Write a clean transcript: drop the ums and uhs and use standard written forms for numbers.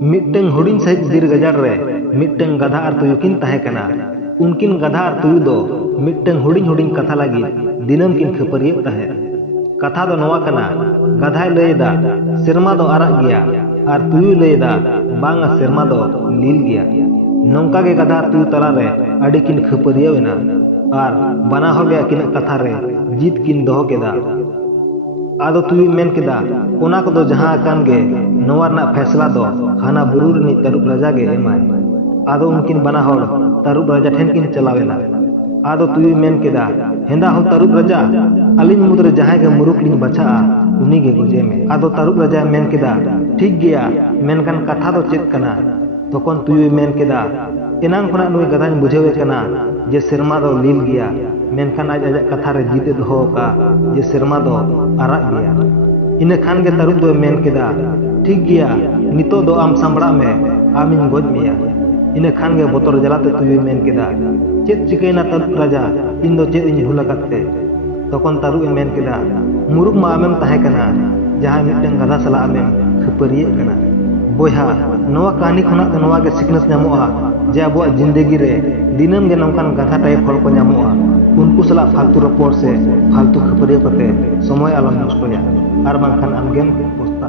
मिट्टeng हुडिंग सहित बीर गजार रे मिट्टeng गधा आर तुयु किन ताहे कना। उनकिन गधा आर तुयु दो मिट्टeng हुडिंग हुडिंग कथा लगी दिनम किन खपरियत ताहे। कथा दो नोआ कना, गधाय लयदा सेरमा दो आराग गया आर तुयु लयदा बांगा सेरमा दो लील गया। नौका के गधा आर तुयु तला रे अड़ी किन खपरियवेना आर बना हो गया किन कथा रे जीत किन दोहो केदा। आदो तुयु मेन केदा ओना को दो जहां कान गे नोवा रना फैसला दो खाना बुरू रनी तरुब राजा गे एमाय। आदो उनकिन बना होड़ तरुब राजा ठेन किन चलावेला। आदो तुयु मेन केदा हेंदा हो तरुब राजा अलिन मुद्रे जहां के मुरुक लिन बचा उनी गे गुजे में। आदो तरुब राजा मेन केदा ठीक गया मेनकान कथा दो चेत कना। तोकन तुयु मेन केदा एनांग खना नुई गधान बुझेवे कना जे सेरमा दो लील गया मेनखान आज आजा कथा रे जीते दोहो का जे सेरमा दो आराग गया। इने खान के तरुब दो मेन केदा ठीक गया नितो दो आम सांभड़ा में आमिन गोज मिया। इने खान के बोतर जलाते तुयु मेन केदा चेत चिकैना तरुब राजा इन दो चेत इन भूल करते। तखन तरुब मेन केदा मुरुक मा आमेम ताहे कना जहां मिट्टन गधा सला आमेम खपरिये कना। बोहा नोवा कहानी खना तो नोवा के सिकनेस नामोआ जे अब जिंदगी रे दिनम गे नौकान गधा टाइप हड़ को नामोआ। उनको सला फालतू रपोर से फालतू खपरिये कते समय आलम नष्टया आर बांखान आमगेम पोस्ता।